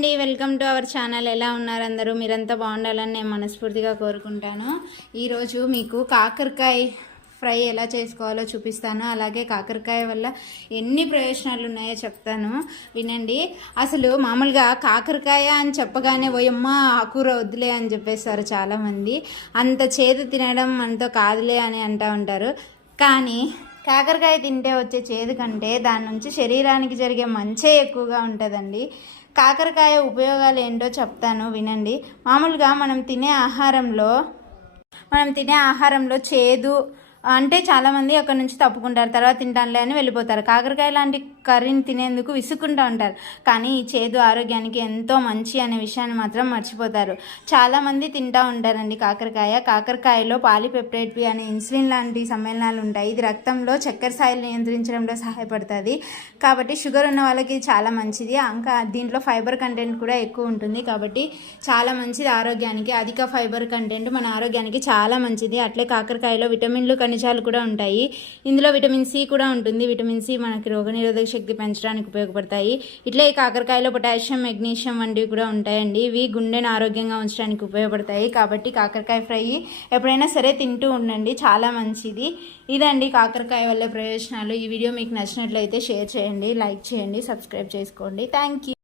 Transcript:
అండి welcome to our channel. ఎలా ఉన్నారు అందరూ? మీరంతా బాగుండాలని నేను మనస్ఫూర్తిగా కోరుకుంటాను. ఈరోజు మీకు కాకరకాయ ఫ్రై ఎలా చేసుకోవాలో చూపిస్తాను. అలాగే కాకరకాయ వల్ల ఎన్ని ప్రయోజనాలు ఉన్నాయో చెప్తాను. వినండి. అసలు మామూలుగా కాకరకాయ అని చెప్పగానే ఓయమ్మ ఆకూర వద్దులే అని చెప్పేస్తారు చాలామంది. అంత చేదు తినడం మనతో కాదులే అని అంటూ ఉంటారు. కానీ కాకరకాయ తింటే వచ్చే చేదు కంటే దాని నుంచి శరీరానికి జరిగే మంచే ఎక్కువగా ఉంటుందండి. కాకరకాయ ఉపయోగాలు ఏంటో చెప్తాను వినండి. మామూలుగా మనం తినే ఆహారంలో మనం తినే ఆహారంలో చేదు అంటే చాలామంది అక్కడ నుంచి తప్పుకుంటారు తర్వాత తింటానులే అని వెళ్ళిపోతారు. కాకరకాయ లాంటి కర్రీని తినేందుకు విసుక్కుంటూ ఉంటారు. కానీ ఈ చేదు ఆరోగ్యానికి ఎంతో మంచి అనే విషయాన్ని మాత్రం మర్చిపోతారు. చాలామంది తింటూ ఉంటారండి కాకరకాయ. కాకరకాయలో పాలిపెప్టైడ్ అనే ఇన్సులిన్ లాంటి సమ్మేళనాలు ఉంటాయి. ఇది రక్తంలో చక్కెర స్థాయిలు నియంత్రించడంలో సహాయపడుతుంది. కాబట్టి షుగర్ ఉన్న వాళ్ళకి ఇది చాలా మంచిది. ఇంకా దీంట్లో ఫైబర్ కంటెంట్ కూడా ఎక్కువ ఉంటుంది. కాబట్టి చాలా మంచిది ఆరోగ్యానికి. అధిక ఫైబర్ కంటెంట్ మన ఆరోగ్యానికి చాలా మంచిది. అట్లే కాకరకాయలో విటమిన్లు ఖనిజాలు కూడా ఉంటాయి. ఇందులో విటమిన్ సి కూడా ఉంటుంది. విటమిన్ సి మనకి రోగనిరోధక శక్తి పెంచడానికి ఉపయోగపడతాయి. ఇట్లే ఈ కాకరకాయలో పొటాషియం మెగ్నీషియం వంటివి కూడా ఉంటాయండి. ఇవి గుండెను ఆరోగ్యంగా ఉంచడానికి ఉపయోగపడతాయి. కాబట్టి కాకరకాయ ఫ్రై ఎప్పుడైనా సరే తింటూ ఉండండి. చాలా మంచిది. ఇదండి కాకరకాయ వల్ల ప్రయోజనాలు. ఈ వీడియో మీకు నచ్చినట్లయితే షేర్ చేయండి లైక్ చేయండి సబ్స్క్రైబ్ చేసుకోండి. Thank you